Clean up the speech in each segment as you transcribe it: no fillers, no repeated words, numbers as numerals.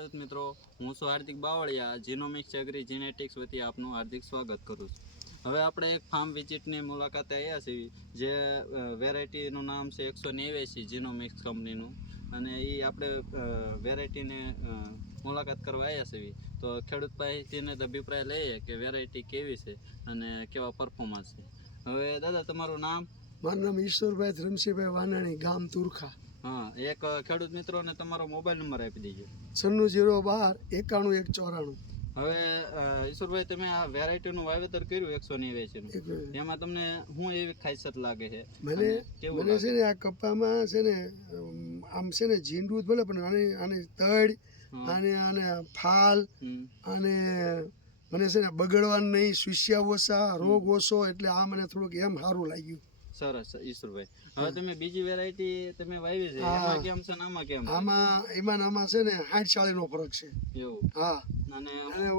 ખેડૂત મિત્રો, હું છું હાર્દિક બાવળિયા. જીનોમિક્સ એગ્રી જીનેટિક્સ વતી આપનું હાર્દિક સ્વાગત કરું છું. હવે આપણે એક ફાર્મ વિઝિટની મુલાકાતે આવ્યા છીએ, જે વેરાયટીનું નામ છે 189 જીનોમિક્સ કંપનીનું, અને એ આપણે વેરાયટીને મુલાકાત કરવા આવ્યા છીએ. તો ખેડૂત પાસેથી અભિપ્રાય લઈએ કે વેરાયટી કેવી છે અને કેવા પરફોર્મન્સ છે. હવે દાદા, તમારું નામ? મારું નામ ઈશ્વરભાઈ ધરમસિંહભાઈ વાનાણી, ગામ તુરખા. હા, એક ખેડૂત મિત્રોને તમારો મોબાઈલ નંબર આપી દેજો. 9602919194. હવે ઈશ્વરભાઈ, તમે આ વેરાયટીનું વાવેતર કર્યું 189 નું, એમાં તમને શું એવી ખાસિયત લાગે છે? મને છે ને આ કપામાં છે ને આમ છે ને ઝીંડું ભલે, પણ આને તડ આને ફાલ અને મને છે ને બગડવાનું નહીં, સુસ્યા ઓછા, રોગ ઓછો, એટલે આ મને થોડુંક એમ સારું લાગ્યું. સરસ ઈશ્વરભાઈ. હવે તમે બીજી વેરાયટી તમે વાવી છે, એમાં કેમ છે ને આમાં કેમ? આમાં છે ને 60-40 નો ફરક છે. એવું? હા. અને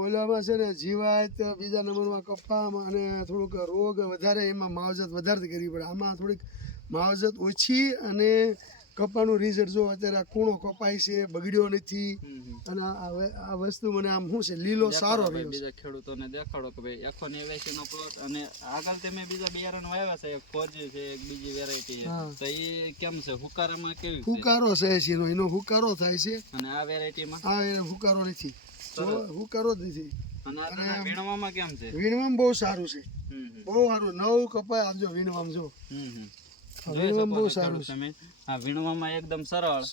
ઓલામાં છે ને જીવાત બીજા નંબરમાં કપામાં અને થોડુંક રોગ વધારે, એમાં માવજત વધારે કરવી પડે. આમાં થોડીક માવજત ઓછી અને કપાનું રિઝલ્ટ જો અત્યારે આ કૂણો કપાય છે, બગડ્યો નથી, અને આ વસ્તુ મને આમ શું છે લીલો સારો રહ્યો. બીજા ખેડૂતોને દેખાડો કે ભાઈ 189 નો પ્લોટ, અને આગળ તમે બીજા બિયારણ વાવ્યા છે, એક 4G છે, એક બીજી વેરાયટી છે, તો એ કેમ છે? હુકારામાં કેવી? હુકારો છે એનો હુકારો થાય છે, અને આ વેરાયટીમાં હુકારો નથી, હુકારો જ નથી. અને વીણવામાં કેમ છે? વીણવામાં બહુ સારું છે, બહુ સારું. નવું કપાય આપજો વીણવામાં. જો વીણવામાં બહુ સારું છે. આ વીણવામાં એકદમ સરળ.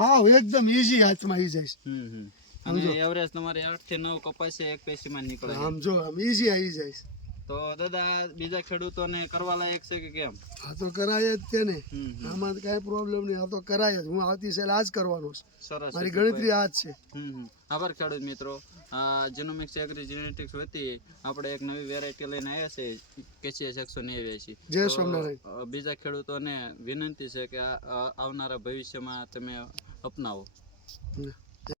હા, એકદમ ઈઝી, હાથમાં આવી જાય. અને એવરેજ તમારે 8 થી 9 કપાસ એક પેશીમાં નીકળે. આમ જો આમ ઈઝી આવી જાય. તો દાદા, બીજા ખેડૂતોને કરવા લાયક છે કે કેમ? આ તો કરાય જ તે ને, આમાં કઈ પ્રોબ્લેમ નહીં, આ તો કરાય જ. હું આવતી સાલ આ જ કરવાનો છું. સરસ, મારી ગણતરી આ જ છે. આભાર ખેડૂત મિત્રો. જીનોમિક્સ એગ્રી જીનેટિક્સ વતી આપણે એક નવી વેરાયટી લઈને આવ્યા છે, KCS 189. જય સ્વામિનારાયણ. બીજા ખેડૂતોને વિનંતી છે કે આવનારા ભવિષ્યમાં તમે અપનાવો.